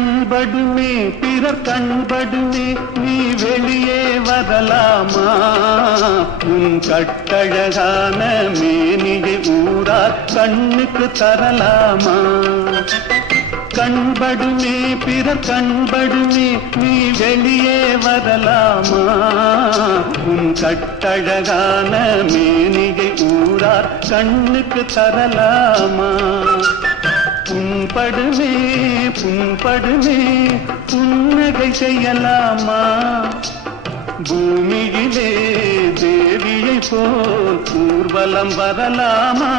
கண்படுமே பிறர் கண்படுமே நீ வெளியே வரலாமா உன் கட்டழகான மேனியை ஊரார் கண்ணுக்கு தரலாமா கண்படுமே பிறர் கண்படுமே நீ வெளியே வரலாமா உன் கட்டழகான மேனியை ஊரார் கண்ணுக்கு தரலாமா புண்படுமே புண்படுமே புன்னகை செய்யலாமா பூமியிலே தேவியை போல் ஊர்வலம் வரலாமா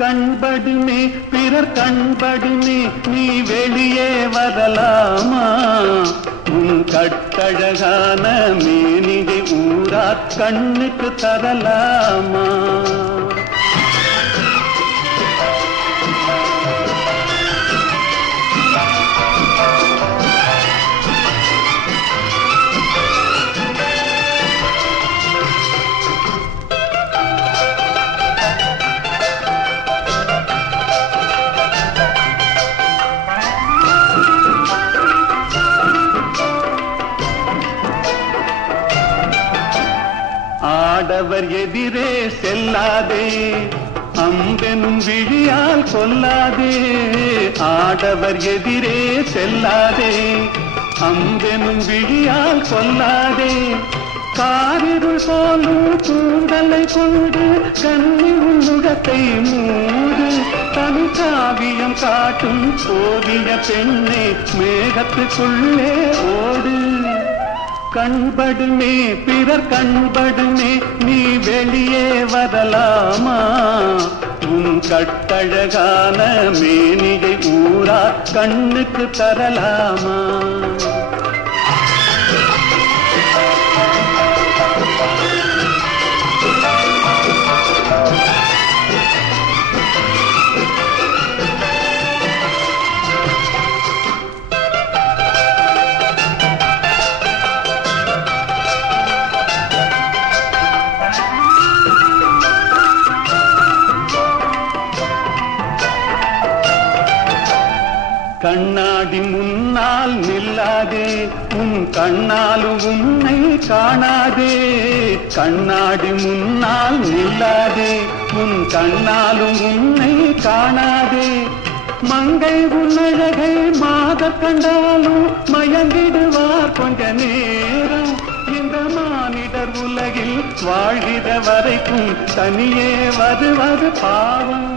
கண்படுமே பிறர் கண்படுமே நீ வெளியே வரலாமா உன் கட்டழகான மேனியை ஊரார் கண்ணுக்கு தரலாமா ஆடவர் எதிரே செல்லாதே அம்பெனும் விழியால் கொல்லாதே ஆடவர் எதிரே செல்லாதே அம்பெனும் விழியால் கொல்லாதே காரிருள் போலும் கூந்தலை கொண்டு கண்ணி உன்னுகத்தை மூடு தனி காவியம் காட்டும் ஓவிய பெண்ணே மேகத்துக்குள்ளே ஓடு கண்படுமே பிறர் கண்படுமே நீ வெளியே வரலாமா உன் கட்டழகான மேனியை ஊரார் கண்ணுக்கு தரலாமா கண்ணாடி முன்னால் நில்லாதே உன் கண்ணாலும் உன்னை காணாதே கண்ணாடி முன்னால் நில்லாதே உன் கண்ணாலும் உன்னை காணாதே மங்கை உன்னழகை மாத கண்டாலும் மயங்கிடுவார் கொஞ்ச நேரம் இந்த மானிடர் உலகில் வாழ்கிற வரைக்கும் தனியே வருவது பாவம்